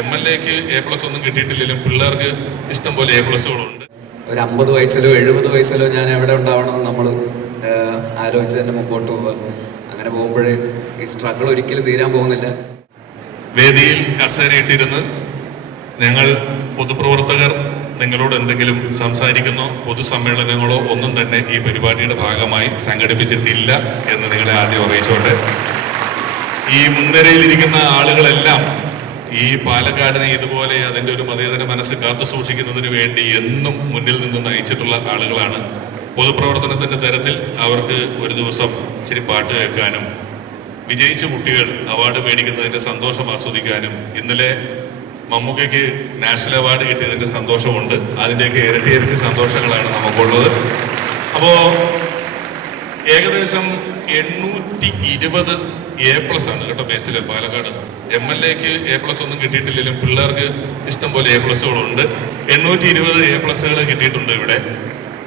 MLAക്ക് A+ ഒന്നും കിട്ടിയിട്ടില്ലെങ്കിലും പിള്ളേർക്ക് ഇഷ്ടം പോലെ A+കളുണ്ട്. ഒരു 50 വയസ്സിലോ 70 വയസ്സിലോ ഞാൻ എവിടെ ഉണ്ടാവണം നമ്മൾ ആലോചിച്ച് തന്നെ മുമ്പോട്ട് പോവുക. അങ്ങനെ പോകുമ്പോഴേ ഈ സ്ട്രഗിൾ ഒരിക്കലും തീരാൻ പോകുന്നില്ല. വേദിയിൽ കസേരയിട്ടിരുന്ന് ഞങ്ങൾ പൊതുപ്രവർത്തകർ നിങ്ങളോട് എന്തെങ്കിലും സംസാരിക്കുന്നോ പൊതുസമ്മേളനങ്ങളോ ഒന്നും തന്നെ ഈ പരിപാടിയുടെ ഭാഗമായി സംഘടിപ്പിച്ചിട്ടില്ല എന്ന് നിങ്ങളെ ആദ്യം അറിയിച്ചോട്ടെ. ഈ മുൻനിരയിലിരിക്കുന്ന ആളുകളെല്ലാം ഈ പാലക്കാടിനെ ഇതുപോലെ അതിൻ്റെ ഒരു മതേതര മനസ്സ് കാത്തു സൂക്ഷിക്കുന്നതിന് വേണ്ടി എന്നും മുന്നിൽ നിന്ന് നയിച്ചിട്ടുള്ള ആളുകളാണ്. പൊതുപ്രവർത്തനത്തിൻ്റെ തരത്തിൽ അവർക്ക് ഒരു ദിവസം ഇച്ചിരി പാട്ട് കേൾക്കാനും വിജയിച്ച കുട്ടികൾ അവാർഡ് മേടിക്കുന്നതിൻ്റെ സന്തോഷം ആസ്വദിക്കാനും ഇന്നലെ മമ്മൂക്കയ്ക്ക് നാഷണൽ അവാർഡ് കിട്ടിയതിൻ്റെ സന്തോഷമുണ്ട്. അതിൻ്റെയൊക്കെ ഇരട്ടി സന്തോഷങ്ങളാണ് നമുക്കുള്ളത്. അപ്പോൾ ഏകദേശം 820 A+ ആണ് കേട്ടോ ബേസിൽ പാലക്കാട്. MLAക്ക് A+ ഒന്നും കിട്ടിയിട്ടില്ലെങ്കിലും പിള്ളേർക്ക് ഇഷ്ടം പോലെ A+കളുണ്ട്. 820 A+കൾ കിട്ടിയിട്ടുണ്ട് ഇവിടെ.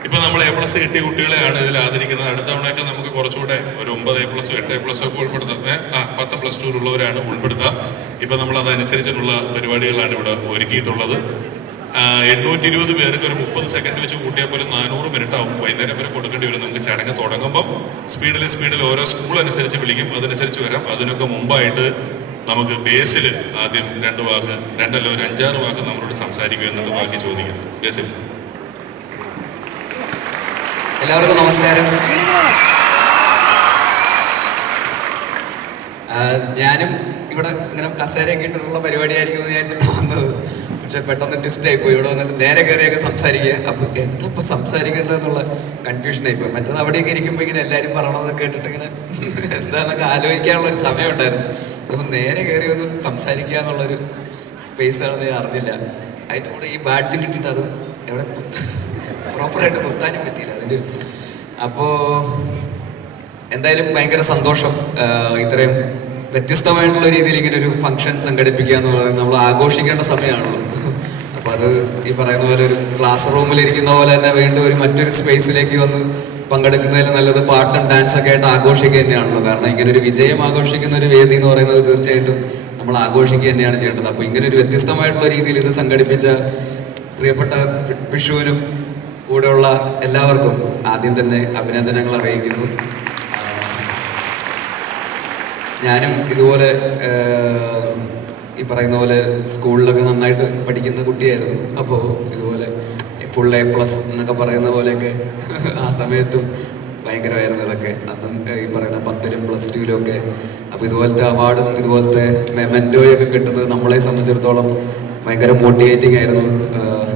ഇപ്പം നമ്മൾ A+ കിട്ടിയ കുട്ടികളെയാണ് ഇതിൽ ആദരിക്കുന്നത്. അടുത്ത തവണയൊക്കെ നമുക്ക് കുറച്ചുകൂടെ ഒരു 9 A+, 8 A+ ഒക്കെ ഉൾപ്പെടുത്താം. 10 +2 ഉള്ളവരാണ് ഉൾപ്പെടുത്തുക. ഇപ്പം നമ്മൾ അതനുസരിച്ചിട്ടുള്ള പരിപാടികളാണ് ഇവിടെ ഒരുക്കിയിട്ടുള്ളത്. 820 പേർക്ക് ഒരു 30 സെക്കൻഡ് വെച്ച് കൂട്ടിയാൽ പോലും 400 മിനിറ്റ് ആവും. വൈകുന്നേരം വരെ കൊടുക്കേണ്ടി വരും. നമുക്ക് ചടങ്ങ് തുടങ്ങുമ്പം സ്പീഡിൽ ഓരോ സ്കൂൾ അനുസരിച്ച് വിളിക്കും, അതനുസരിച്ച് വരാം. അതിനൊക്കെ മുമ്പായിട്ട് നമുക്ക് ബേസിൽ ആദ്യം 2 വാക്ക്, 2 അല്ല ഒരു 5-6 വാക്ക് നമ്മളോട് സംസാരിക്കുക എന്നിട്ട് ബാക്കി ചോദിക്കാം. ബേസിൽ എല്ലാവർക്കും നമസ്കാരം. ഞാനും ഇവിടെ ഇങ്ങനെ കസേരയൊക്കെ ഇട്ടിട്ടുള്ള പരിപാടിയായിരിക്കും എന്ന് വിചാരിച്ചിട്ട് വന്നത്. പക്ഷെ പെട്ടെന്ന് ട്വിസ്റ്റായി പോയി. ഇവിടെ വന്നിട്ട് നേരെ കയറിയൊക്കെ സംസാരിക്കുക. അപ്പോൾ എന്താ ഇപ്പം സംസാരിക്കേണ്ടതെന്നുള്ള കൺഫ്യൂഷനായി പോയി. മറ്റേത് അവിടെയൊക്കെ ഇരിക്കുമ്പോൾ ഇങ്ങനെ എല്ലാവരും പറയണതൊക്കെ കേട്ടിട്ട് ഇങ്ങനെ എന്താണെന്നൊക്കെ ആലോചിക്കാനുള്ളൊരു സമയം ഉണ്ടായിരുന്നു. അപ്പം നേരെ കയറി ഒന്ന് സംസാരിക്കുക എന്നുള്ളൊരു സ്പേസാണെന്ന് ഞാൻ അറിഞ്ഞില്ല. അതിൻ്റെ കൂടെ ഈ ബാഡ്ജ് കിട്ടിയിട്ട് അത് എവിടെ പ്രോപ്പറായിട്ട് കുത്താനും പറ്റിയില്ല അതിൻ്റെ. അപ്പോൾ എന്തായാലും ഭയങ്കര സന്തോഷം. ഇത്രയും വ്യത്യസ്തമായിട്ടുള്ള രീതിയിൽ ഇങ്ങനെ ഒരു ഫംഗ്ഷൻ സംഘടിപ്പിക്കുക എന്ന് പറയുന്നത് നമ്മൾ ആഘോഷിക്കേണ്ട സമയമാണല്ലോ. അപ്പോൾ അത് ഈ പറയുന്ന പോലെ ഒരു ക്ലാസ് റൂമിലിരിക്കുന്ന പോലെ തന്നെ വീണ്ടും മറ്റൊരു സ്പേസിലേക്ക് വന്ന് പങ്കെടുക്കുന്നതിൽ നല്ലത് പാട്ടും ഡാൻസൊക്കെ ആയിട്ട് ആഘോഷിക്കുക തന്നെയാണല്ലോ. കാരണം ഇങ്ങനെ ഒരു വിജയം ആഘോഷിക്കുന്ന ഒരു വേദി എന്ന് പറയുന്നത് തീർച്ചയായിട്ടും നമ്മൾ ആഘോഷിക്കുക തന്നെയാണ് ചെയ്യേണ്ടത്. അപ്പോൾ ഇങ്ങനെ ഒരു വ്യത്യസ്തമായിട്ടുള്ള രീതിയിൽ ഇത് സംഘടിപ്പിച്ച പ്രിയപ്പെട്ട വിഷുവിനും കൂടെയുള്ള എല്ലാവർക്കും ആദ്യം തന്നെ അഭിനന്ദനങ്ങൾ അറിയിക്കുന്നു. ഞാനും ഇതുപോലെ ഈ പറയുന്ന പോലെ സ്കൂളിലൊക്കെ നന്നായിട്ട് പഠിക്കുന്ന കുട്ടിയായിരുന്നു. അപ്പോൾ ഇതുപോലെ ഫുൾ A+ എന്നൊക്കെ പറയുന്ന പോലെയൊക്കെ ആ സമയത്തും ഭയങ്കരമായിരുന്നു ഇതൊക്കെ. അന്നും ഈ പറയുന്ന 10ലും +2ലും ഒക്കെ. അപ്പോൾ ഇതുപോലത്തെ അവാർഡും ഇതുപോലത്തെ മെമൻറ്റോയൊക്കെ കിട്ടുന്നത് നമ്മളെ സംബന്ധിച്ചിടത്തോളം ഭയങ്കര മോട്ടിവേറ്റിംഗ് ആയിരുന്നു.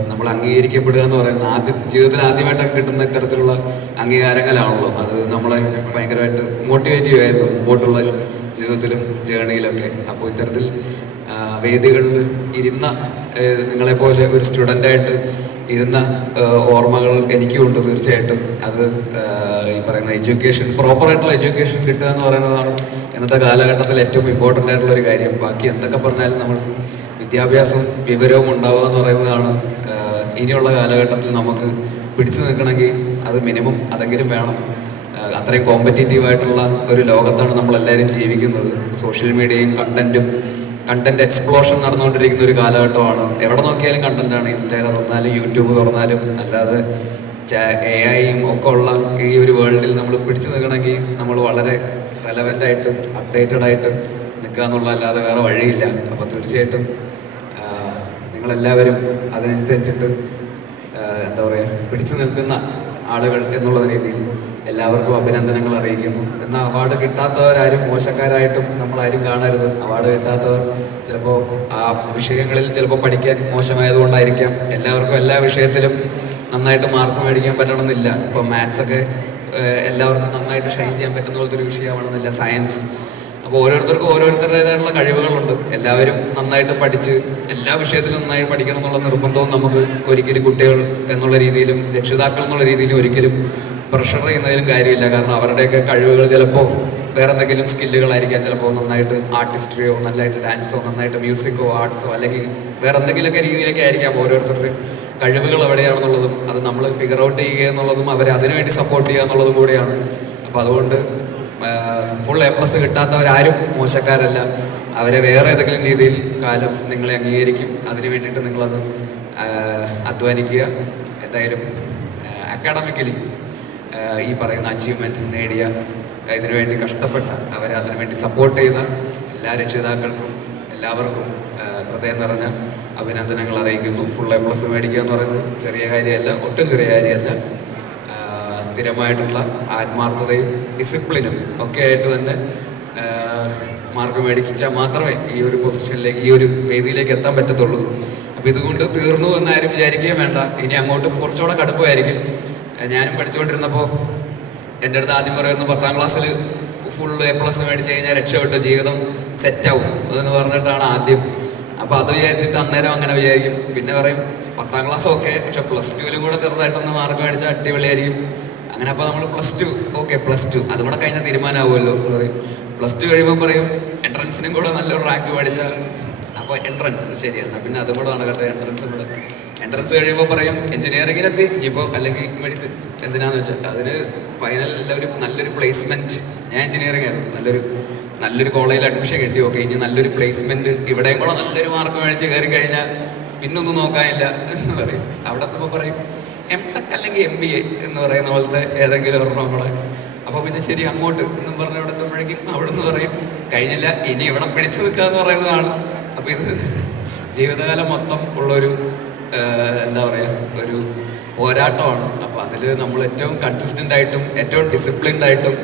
നമ്മൾ അംഗീകരിക്കപ്പെടുക എന്ന് പറയുന്നത് ജീവിതത്തിൽ ആദ്യമായിട്ടൊക്കെ കിട്ടുന്ന ഇത്തരത്തിലുള്ള അംഗീകാരങ്ങളാണല്ലോ. അത് നമ്മളെ ഭയങ്കരമായിട്ട് മോട്ടിവേറ്റീവ് ആയിരുന്നു മുമ്പോട്ടുള്ള ജീവിതത്തിലും ജേണിയിലൊക്കെ. അപ്പോൾ ഇത്തരത്തിൽ വേദികളിൽ ഇരുന്ന നിങ്ങളെപ്പോലെ ഒരു സ്റ്റുഡൻ്റായിട്ട് ഇരുന്ന ഓർമ്മകൾ എനിക്കും ഉണ്ട് തീർച്ചയായിട്ടും. അത് ഈ പറയുന്ന എഡ്യൂക്കേഷൻ, പ്രോപ്പറായിട്ടുള്ള എഡ്യൂക്കേഷൻ കിട്ടുക എന്ന് പറയുന്നതാണ് ഇന്നത്തെ കാലഘട്ടത്തിൽ ഏറ്റവും ഇമ്പോർട്ടൻ്റ് ആയിട്ടുള്ളൊരു കാര്യം. ബാക്കി എന്തൊക്കെ പറഞ്ഞാലും നമ്മൾ വിദ്യാഭ്യാസം വിവരവും ഉണ്ടാവുക എന്ന് പറയുന്നതാണ് ഇനിയുള്ള കാലഘട്ടത്തിൽ നമുക്ക് പിടിച്ചു നിൽക്കണമെങ്കിൽ അത് മിനിമം അതെങ്കിലും വേണം. അത്രയും കോമ്പറ്റീറ്റീവായിട്ടുള്ള ഒരു ലോകത്താണ് നമ്മളെല്ലാവരും ജീവിക്കുന്നത്. സോഷ്യൽ മീഡിയയും കണ്ടന്റ് എക്സ്പ്ലോഷൻ നടന്നുകൊണ്ടിരിക്കുന്ന ഒരു കാലഘട്ടമാണ്. എവിടെ നോക്കിയാലും കണ്ടന്റാണ്. ഇൻസ്റ്റാഗ്രാം തുറന്നാലും യൂട്യൂബ് തുറന്നാലും അല്ലാതെ AI ഒക്കെ ഉള്ള ഈ ഒരു വേൾഡിൽ നമ്മൾ പിടിച്ചു നിൽക്കണമെങ്കിൽ നമ്മൾ വളരെ റെലവൻ്റായിട്ട് അപ്ഡേറ്റഡ് ആയിട്ട് നിൽക്കുക എന്നുള്ളതല്ലാതെ വേറെ വഴിയില്ല. അപ്പോൾ തീർച്ചയായിട്ടും നിങ്ങളെല്ലാവരും അതിനനുസരിച്ചിട്ട് എന്താ പറയുക പിടിച്ചു നിൽക്കുന്ന ആളുകൾ എന്നുള്ള രീതിയിൽ എല്ലാവർക്കും അഭിനന്ദനങ്ങൾ അറിയിക്കുന്നു. എന്നാൽ അവാർഡ് കിട്ടാത്തവരാരും മോശക്കാരായിട്ടും നമ്മളാരും കാണരുത്. അവാർഡ് കിട്ടാത്തവർ ചിലപ്പോൾ ആ വിഷയങ്ങളിൽ ചിലപ്പോൾ പഠിക്കാൻ മോശമായതുകൊണ്ടായിരിക്കാം. എല്ലാവർക്കും എല്ലാ വിഷയത്തിലും നന്നായിട്ട് മാർക്ക് മേടിക്കാൻ പറ്റണമെന്നില്ല. ഇപ്പോൾ മാത്സൊക്കെ എല്ലാവർക്കും നന്നായിട്ട് ഷൈൻ ചെയ്യാൻ പറ്റുന്ന പോലത്തെ ഒരു വിഷയമാണെന്നില്ല സയൻസ്. അപ്പോൾ ഓരോരുത്തർക്കും ഓരോരുത്തരുടേതായിട്ടുള്ള കഴിവുകളുണ്ട്. എല്ലാവരും നന്നായിട്ട് പഠിച്ച് എല്ലാ വിഷയത്തിലും നന്നായി പഠിക്കണം എന്നുള്ള നിർബന്ധവും നമുക്ക് ഒരിക്കലും കുട്ടികൾ എന്നുള്ള രീതിയിലും രക്ഷിതാക്കൾ എന്നുള്ള രീതിയിലും ഒരിക്കലും പ്രഷർ ചെയ്യുന്നതിലും കാര്യമില്ല. കാരണം അവരുടെയൊക്കെ കഴിവുകൾ ചിലപ്പോൾ വേറെ എന്തെങ്കിലും സ്കില്ലുകളായിരിക്കാം. ചിലപ്പോൾ നന്നായിട്ട് ആർട്ടിസ്ട്രിയോ, നന്നായിട്ട് ഡാൻസോ, നന്നായിട്ട് മ്യൂസിക്കോ, ആർട്സോ അല്ലെങ്കിൽ വേറെ എന്തെങ്കിലുമൊക്കെ രീതിയിലൊക്കെ ആയിരിക്കാം ഓരോരുത്തരുടെ കഴിവുകൾ എവിടെയാണെന്നുള്ളതും അത് നമ്മൾ ഫിഗർ ഔട്ട് ചെയ്യുക എന്നുള്ളതും അവരെ അതിനുവേണ്ടി സപ്പോർട്ട് ചെയ്യുക എന്നുള്ളതും കൂടെയാണ്. അപ്പോൾ അതുകൊണ്ട് ഫുൾ A+ കിട്ടാത്തവരാരും മോശക്കാരല്ല. അവരെ വേറെ ഏതെങ്കിലും രീതിയിൽ കാലം നിങ്ങളെ അംഗീകരിക്കും. അതിന് വേണ്ടിയിട്ട് നിങ്ങളത് അധ്വാനിക്കുക. എന്തായാലും അക്കാഡമിക്കലി ഈ പറയുന്ന അച്ചീവ്മെൻറ്റ് നേടിയ, ഇതിനുവേണ്ടി കഷ്ടപ്പെട്ട, അവരെ അതിനുവേണ്ടി സപ്പോർട്ട് ചെയ്ത എല്ലാ രക്ഷിതാക്കൾക്കും എല്ലാവർക്കും ഹൃദയം നിറഞ്ഞ അഭിനന്ദനങ്ങൾ അറിയിക്കുന്നു. ഫുൾ A+ മേടിക്കുക എന്ന് പറയുന്നത് ചെറിയ കാര്യമല്ല, ഒട്ടും ചെറിയ കാര്യമല്ല. സ്ഥിരമായിട്ടുള്ള ആത്മാർത്ഥതയും ഡിസിപ്ലിനും ഒക്കെ ആയിട്ട് തന്നെ മാർക്ക് മേടിച്ചാൽ മാത്രമേ ഈ ഒരു പൊസിഷനിലേക്ക്, ഈ ഒരു വേദിയിലേക്ക് എത്താൻ പറ്റത്തുള്ളൂ. അപ്പോൾ ഇതുകൊണ്ട് തീർന്നു എന്നാരും വിചാരിക്കുകയും വേണ്ട. ഇനി അങ്ങോട്ട് കുറച്ചുകൂടെ കടുപ്പമായിരിക്കും. ഞാനും പഠിച്ചുകൊണ്ടിരുന്നപ്പോൾ എൻ്റെ അടുത്ത് ആദ്യം പറയുന്നു 10ാം ക്ലാസ്സിൽ ഫുൾ A+ മേടിച്ച് കഴിഞ്ഞാൽ രക്ഷപ്പെട്ടു, ജീവിതം സെറ്റാവും എന്ന് പറഞ്ഞിട്ടാണ് ആദ്യം. അപ്പോൾ അത് വിചാരിച്ചിട്ട് അന്നേരം അങ്ങനെ വിചാരിക്കും. പിന്നെ പറയും 10ാം ക്ലാസ് ഓക്കെ, പക്ഷെ +2ലും കൂടെ ചെറുതായിട്ടൊന്ന് മാർക്ക് മേടിച്ചാൽ അടിപൊളിയായിരിക്കും. അങ്ങനെ അപ്പോൾ നമ്മൾ +2 ഓക്കെ, +2 അതും കൂടെ കഴിഞ്ഞാൽ തീരുമാനമാവുമല്ലോ എന്ന് പറയും. +2 കഴിയുമ്പോൾ പറയും എൻട്രൻസിനും കൂടെ നല്ലൊരു റാങ്ക് മേടിച്ചാൽ, അപ്പോൾ എൻട്രൻസ് ശരിയാണ്, പിന്നെ അതും കൂടെ നടക്കട്ടെ, എൻട്രൻസ് കഴിയുമ്പോൾ പറയും എഞ്ചിനീയറിങ്ങിനെത്തി ഇപ്പോൾ, അല്ലെങ്കിൽ മെഡിസിൻ, എന്തിനാന്ന് വെച്ചാൽ അതിന് ഫൈനൽ നല്ലൊരു പ്ലേസ്മെൻറ്റ്. ഞാൻ എഞ്ചിനീയറിംഗ് ആയിരുന്നു, നല്ലൊരു കോളേജിൽ അഡ്മിഷൻ കിട്ടി, ഓക്കെ ഇനി നല്ലൊരു പ്ലേസ്മെൻറ്റ്, ഇവിടെയും കൂടെ നല്ലൊരു മാർക്ക് മേടിച്ച് കയറി കഴിഞ്ഞാൽ പിന്നൊന്നും നോക്കാനില്ല എന്ന് പറയും. അവിടെ എത്തുമ്പോൾ പറയും M.Tech അല്ലെങ്കിൽ MBA എന്ന് പറയുന്ന പോലത്തെ ഏതെങ്കിലും ഒരെണ്ണം കൂടെ. അപ്പോൾ പിന്നെ ശരി അങ്ങോട്ട് എന്നും പറഞ്ഞ് ഇവിടെ എത്തുമ്പോഴേക്കും അവിടെ നിന്ന് പറയും കഴിഞ്ഞില്ല, ഇനി ഇവിടെ പിടിച്ചു നിൽക്കുക എന്ന് പറയുന്നതാണ്. അപ്പോൾ ഇത് ജീവിതകാലം മൊത്തം ഉള്ളൊരു എന്താ പറയുക, ഒരു പോരാട്ടമാണ്. അപ്പോൾ അതിൽ നമ്മൾ ഏറ്റവും കൺസിസ്റ്റൻ്റ് ആയിട്ടും ഏറ്റവും ഡിസിപ്ലിൻഡ് ആയിട്ടും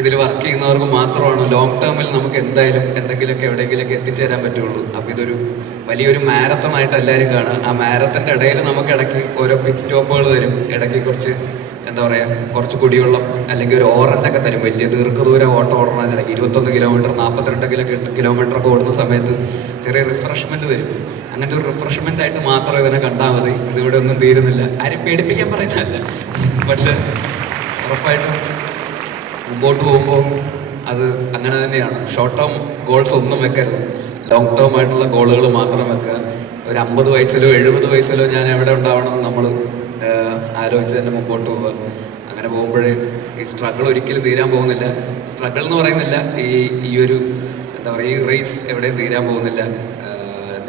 ഇതിൽ വർക്ക് ചെയ്യുന്നവർക്ക് മാത്രമാണ് ലോങ് ടേമിൽ നമുക്ക് എന്തായാലും എന്തെങ്കിലുമൊക്കെ എവിടെയെങ്കിലുമൊക്കെ എത്തിച്ചേരാൻ പറ്റുള്ളൂ. അപ്പോൾ ഇതൊരു വലിയൊരു മാരത്തൺ ആയിട്ട് എല്ലാവരും കാണുക. ആ മാരത്തൻ്റെ ഇടയിൽ നമുക്ക് ഇടയ്ക്ക് ഓരോ പിറ്റ് സ്റ്റോപ്പുകൾ തരും, ഇടയ്ക്ക് കുറച്ച് എന്താ പറയുക, കുറച്ച് കുടിവെള്ളം അല്ലെങ്കിൽ ഒരു ഓറഞ്ചൊക്കെ തരും. വലിയ ദീർഘദൂര ഓട്ടം ഓടണതിനിടയ്ക്ക് 21 കിലോമീറ്റർ 42 കിലോമീറ്റർ ഒക്കെ ഓടുന്ന സമയത്ത് ചെറിയ റിഫ്രഷ്മെൻറ്റ് തരും. അങ്ങനത്തെ ഒരു റിഫ്രഷ്മെൻ്റ് ആയിട്ട് മാത്രം ഇതിനെ കണ്ടാൽ മതി. ഇതിവിടെ ഒന്നും തീരുന്നില്ല, ആരും പേടിപ്പിക്കാൻ പറയുന്നതല്ല. പക്ഷെ ഉറപ്പായിട്ടും മുമ്പോട്ട് പോകുമ്പോൾ അത് അങ്ങനെ തന്നെയാണ്. ഷോർട്ട് ടേം ഗോൾസ് ഒന്നും വെക്കരുത്, ലോങ് ടേം ആയിട്ടുള്ള ഗോളുകൾ മാത്രം വെക്കുക. ഒരു 50 വയസ്സിലോ 70 വയസ്സിലോ ഞാൻ എവിടെ ഉണ്ടാവണം നമ്മൾ ആലോചിച്ച് തന്നെ മുമ്പോട്ട് പോവുക. അങ്ങനെ പോകുമ്പോഴേ ഈ സ്ട്രഗിൾ ഒരിക്കലും തീരാൻ പോകുന്നില്ല. സ്ട്രഗിൾ എന്ന് പറയുന്നില്ല, ഈ ഒരു എന്താ പറയുക, ഈ റേസ് എവിടെയും തീരാൻ പോകുന്നില്ല.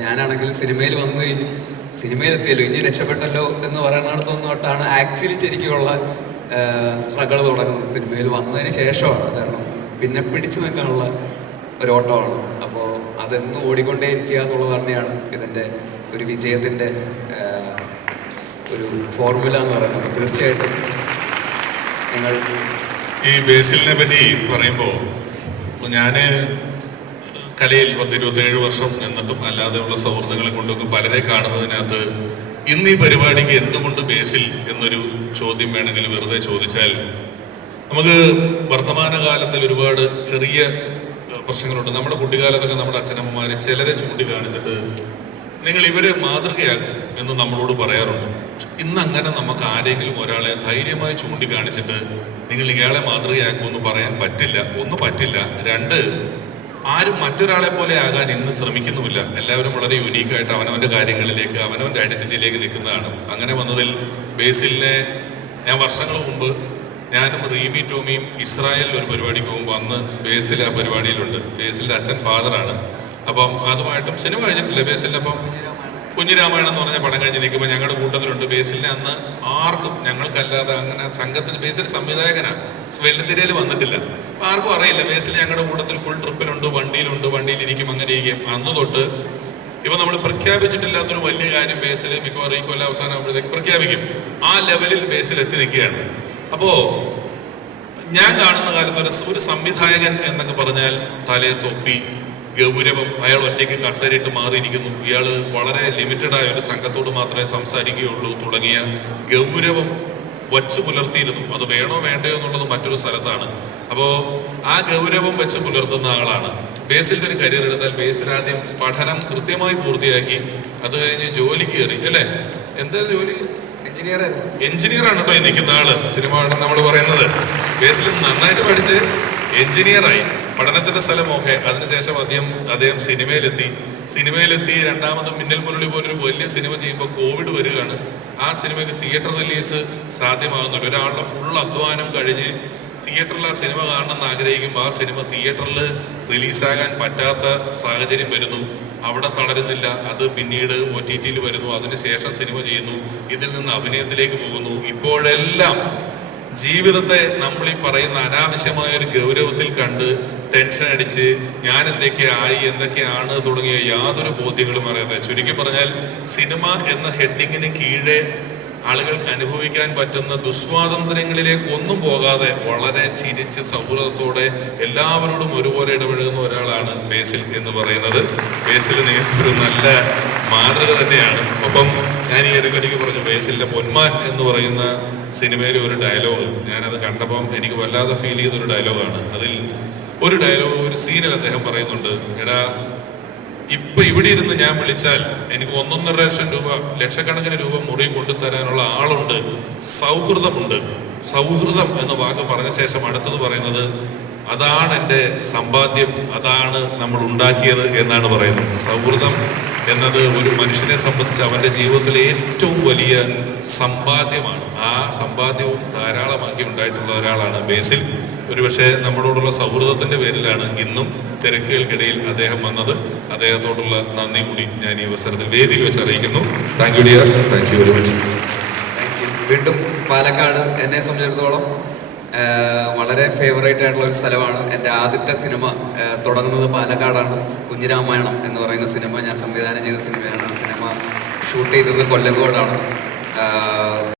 ഞാനാണെങ്കിൽ സിനിമയിൽ വന്നു കഴിഞ്ഞ് സിനിമയിലെത്തിയല്ലോ, ഇനി രക്ഷപ്പെട്ടല്ലോ എന്ന് പറയുന്നിടത്തൊന്നും തൊട്ടാണ് ആക്ച്വലി ശരിക്കുമുള്ള സ്ട്രഗിൾ തുടങ്ങുന്നത്. സിനിമയിൽ വന്നതിന് ശേഷമാണ്. കാരണം പിന്നെ പിടിച്ചു നിൽക്കാനുള്ള ഒരു ഓട്ടമാണ്. അപ്പോൾ അതെന്നും ഓടിക്കൊണ്ടേയിരിക്കുക എന്നുള്ളത് തന്നെയാണ് ഇതിൻ്റെ ഒരു വിജയത്തിൻ്റെ ഒരു ഫോർമുല എന്ന് പറയുന്നത്. അപ്പോൾ തീർച്ചയായിട്ടും നിങ്ങൾ ഈ ബേസിലിനെ പറ്റി പറയുമ്പോൾ, ഞാൻ കലയിൽ 10-27 വർഷം നിന്നിട്ടും അല്ലാതെയുള്ള സൗഹൃദങ്ങളെ കൊണ്ടൊക്കെ പലരെ കാണുന്നതിനകത്ത് ഇന്ന് ഈ പരിപാടിക്ക് എന്തുകൊണ്ട് ബേസിൽ എന്നൊരു ചോദ്യം വേണമെങ്കിൽ വെറുതെ ചോദിച്ചാൽ, നമുക്ക് വർത്തമാനകാലത്തിൽ ഒരുപാട് ചെറിയ പ്രശ്നങ്ങളുണ്ട്. നമ്മുടെ കുട്ടിക്കാലത്തൊക്കെ നമ്മുടെ അച്ഛനമ്മമാർ ചിലരെ ചൂണ്ടിക്കാണിച്ചിട്ട് നിങ്ങൾ ഇവരെ മാതൃകയാക്കും എന്ന് നമ്മളോട് പറയാറുണ്ട്. ഇന്ന് അങ്ങനെ നമുക്ക് ആരെങ്കിലും ഒരാളെ ധൈര്യമായി ചൂണ്ടിക്കാണിച്ചിട്ട് നിങ്ങൾ ഇയാളെ മാതൃകയാക്കുമെന്ന് പറയാൻ പറ്റില്ല. ഒന്ന് പറ്റില്ല, രണ്ട് ആരും മറ്റൊരാളെ പോലെ ആകാൻ ഇന്ന് ശ്രമിക്കുന്നുമില്ല. എല്ലാവരും വളരെ യുണീക്കായിട്ട് അവനവൻ്റെ കാര്യങ്ങളിലേക്ക്, അവനവൻ്റെ ഐഡൻറ്റിറ്റിയിലേക്ക് നിൽക്കുന്നതാണ്. അങ്ങനെ വന്നതിൽ ബേസിലിനെ ഞാൻ വർഷങ്ങൾ മുമ്പ് ഞാനും റീമി ടോമിയും ഇസ്രായേലിൽ ഒരു പരിപാടിക്ക് പോകുമ്പോൾ അന്ന് ബേസിൽ ആ പരിപാടിയിലുണ്ട്. ബേസിലിൻ്റെ അച്ഛൻ ഫാദറാണ്. അപ്പം അതുമായിട്ടും സിനിമ കഴിഞ്ഞിട്ടില്ല ബേസിലിൻ്റെ. അപ്പം കുഞ്ഞിരാമായണം എന്ന് പറഞ്ഞ പടം കഴിഞ്ഞ് നിൽക്കുമ്പോൾ ഞങ്ങളുടെ കൂട്ടത്തിലുണ്ട്. ബേസിലിനെ അന്ന് ആർക്കും, ഞങ്ങൾക്കല്ലാതെ അങ്ങനെ സംഘത്തിന്, ബേസിൽ സംവിധായകനാണ്, വെള്ളിത്തിരയിൽ വന്നിട്ടില്ല, ആർക്കും അറിയില്ല. ബേസിൽ ഞങ്ങളുടെ കൂട്ടത്തിൽ ഫുൾ ട്രിപ്പിലുണ്ട്, വണ്ടിയിലിരിക്കും, അങ്ങനെ ഇരിക്കും. അന്ന് തൊട്ട് ഇപ്പം നമ്മൾ പ്രഖ്യാപിച്ചിട്ടില്ലാത്തൊരു വലിയ കാര്യം ബേസിൽ മിക്കവാറും ഈ കൊല്ലം അവസാനമാകുമ്പോഴത്തേക്ക് പ്രഖ്യാപിക്കും. ആ ലെവലിൽ ബേസിൽ എത്തി നിൽക്കുകയാണ്. അപ്പോൾ ഞാൻ കാണുന്ന കാലത്ത് ഒരു സംവിധായകൻ എന്നൊക്കെ പറഞ്ഞാൽ തലേ തൊപ്പി, ഗൗരവം, അയാൾ ഒറ്റയ്ക്ക് കസേരയിട്ട് മാറിയിരിക്കുന്നു, ഇയാൾ വളരെ ലിമിറ്റഡായ ഒരു സംഘത്തോട് മാത്രമേ സംസാരിക്കുകയുള്ളൂ തുടങ്ങിയ ഗൗരവം വച്ചു പുലർത്തിയിരുന്നു. അത് വേണോ വേണ്ടയോ എന്നുള്ളത് മറ്റൊരു സ്ഥലത്താണ്. അപ്പോൾ ആ ഗൗരവം വെച്ച് പുലർത്തുന്ന ആളാണ്. ബേസിലിൻ്റെ ഒരു കരിയർ എടുത്താൽ ബേസിൽ ആദ്യം പഠനം കൃത്യമായി പൂർത്തിയാക്കി, അത് കഴിഞ്ഞ് ജോലിക്ക് കയറി, അല്ലേ? എന്താ ജോലി? എഞ്ചിനീയറാണ് കേട്ടോ ഈ നിൽക്കുന്ന ആള്. സിനിമ നമ്മൾ പറയുന്നത് ബേസിൽ നന്നായിട്ട് പഠിച്ച് എഞ്ചിനീയറായി, പഠനത്തിന്റെ സ്ഥലമൊക്കെ. അതിനുശേഷം അദ്ദേഹം സിനിമയിലെത്തി രണ്ടാമത് മിന്നൽ മുരളി പോലൊരു വലിയ സിനിമ ചെയ്യുമ്പോൾ കോവിഡ് വരികയാണ്. ആ സിനിമയ്ക്ക് തിയേറ്റർ റിലീസ് സാധ്യമാകുന്നില്ല. ഒരാളുടെ ഫുൾ അധ്വാനം കഴിഞ്ഞ് തിയേറ്ററിൽ ആ സിനിമ കാണണമെന്ന് ആഗ്രഹിക്കുമ്പോൾ ആ സിനിമ തിയേറ്ററിൽ റിലീസാകാൻ പറ്റാത്ത സാഹചര്യം വരുന്നു. അവിടെ തളരുന്നില്ല, അത് പിന്നീട് OTT-യിൽ വരുന്നു, അതിനുശേഷം സിനിമ ചെയ്യുന്നു, ഇതിൽ നിന്ന് അഭിനയത്തിലേക്ക് പോകുന്നു. ഇപ്പോഴെല്ലാം ജീവിതത്തെ നമ്മൾ ഈ പറയുന്ന അനാവശ്യമായ ഒരു ഗൗരവത്തിൽ കണ്ട് ടെൻഷൻ അടിച്ച് ഞാൻ എന്തൊക്കെയാണ് തുടങ്ങിയ യാതൊരു ബോധ്യങ്ങളും അറിയാതെ, ചുരുക്കി പറഞ്ഞാൽ സിനിമ എന്ന ഹെഡിങ്ങിന് കീഴെ ആളുകൾക്ക് അനുഭവിക്കാൻ പറ്റുന്ന ദുസ്വാതന്ത്ര്യങ്ങളിലേക്ക് ഒന്നും പോകാതെ വളരെ ചിരിച്ച് സൗഹൃദത്തോടെ എല്ലാവരോടും ഒരുപോലെ ഇടപഴകുന്ന ഒരാളാണ് ബേസിൽ എന്ന് പറയുന്നത്. ബേസിൽ നിങ്ങൾക്കൊരു നല്ല മാതൃക തന്നെയാണ്. ഒപ്പം ഞാൻ ഈ ഇടയ്ക്ക് പറഞ്ഞു, ബേസിലിന്റെ പൊന്മാൻ എന്ന് പറയുന്ന സിനിമയിലെ ഒരു ഡയലോഗ് ഞാനത് കണ്ടപ്പം എനിക്ക് വല്ലാതെ ഫീൽ ചെയ്തൊരു ഡയലോഗാണ്. അതിൽ ഒരു ഡയലോഗ്, ഒരു സീനിൽ അദ്ദേഹം പറയുന്നുണ്ട്, എടാ ഇപ്പൊ ഇവിടെ ഇരുന്ന് ഞാൻ വിളിച്ചാൽ എനിക്ക് 1.5 ലക്ഷം രൂപ, ലക്ഷക്കണക്കിന് രൂപ മുറി കൊണ്ടുതരാനുള്ള ആളുണ്ട്, സൗഹൃദമുണ്ട്. സൗഹൃദം എന്ന വാക്ക് പറഞ്ഞ ശേഷം അടുത്തത് പറയുന്നത്, അതാണ് എൻ്റെ സമ്പാദ്യം, അതാണ് നമ്മൾ ഉണ്ടാക്കിയത് എന്നാണ് പറയുന്നത്. സൗഹൃദം എന്നത് ഒരു മനുഷ്യനെ സംബന്ധിച്ച് അവൻ്റെ ജീവിതത്തിലെ ഏറ്റവും വലിയ സമ്പാദ്യമാണ്. ആ സമ്പാദ്യവും ധാരാളമാക്കി ഉണ്ടായിട്ടുള്ള ഒരാളാണ് ബേസിൽ. ഒരുപക്ഷെ നമ്മളോടുള്ള സൗഹൃദത്തിന്റെ പേരിലാണ് ഇന്നും തിരക്കുകൾക്കിടയിൽ അദ്ദേഹം വന്നത്. അദ്ദേഹത്തോടുള്ള നന്ദി കൂടി ഞാൻ ഈ അവസരത്തിൽ വേദിയിൽ വെച്ച് അറിയിക്കുന്നു. Thank you dear, thank you very much. Thank you. വീണ്ടും പാലക്കാട് എന്നെ സംബന്ധിച്ചിടത്തോളം വളരെ ഫേവറേറ്റ് ആയിട്ടുള്ള ഒരു സ്ഥലമാണ്. എൻ്റെ ആദ്യത്തെ സിനിമ തുടങ്ങുന്നത് പാലക്കാടാണ്. കുഞ്ഞിരാമായണം എന്ന് പറയുന്ന സിനിമ ഞാൻ സംവിധാനം ചെയ്ത സിനിമയാണ്. ആ സിനിമ ഷൂട്ട് ചെയ്തത് കൊല്ലങ്കോടാണ്.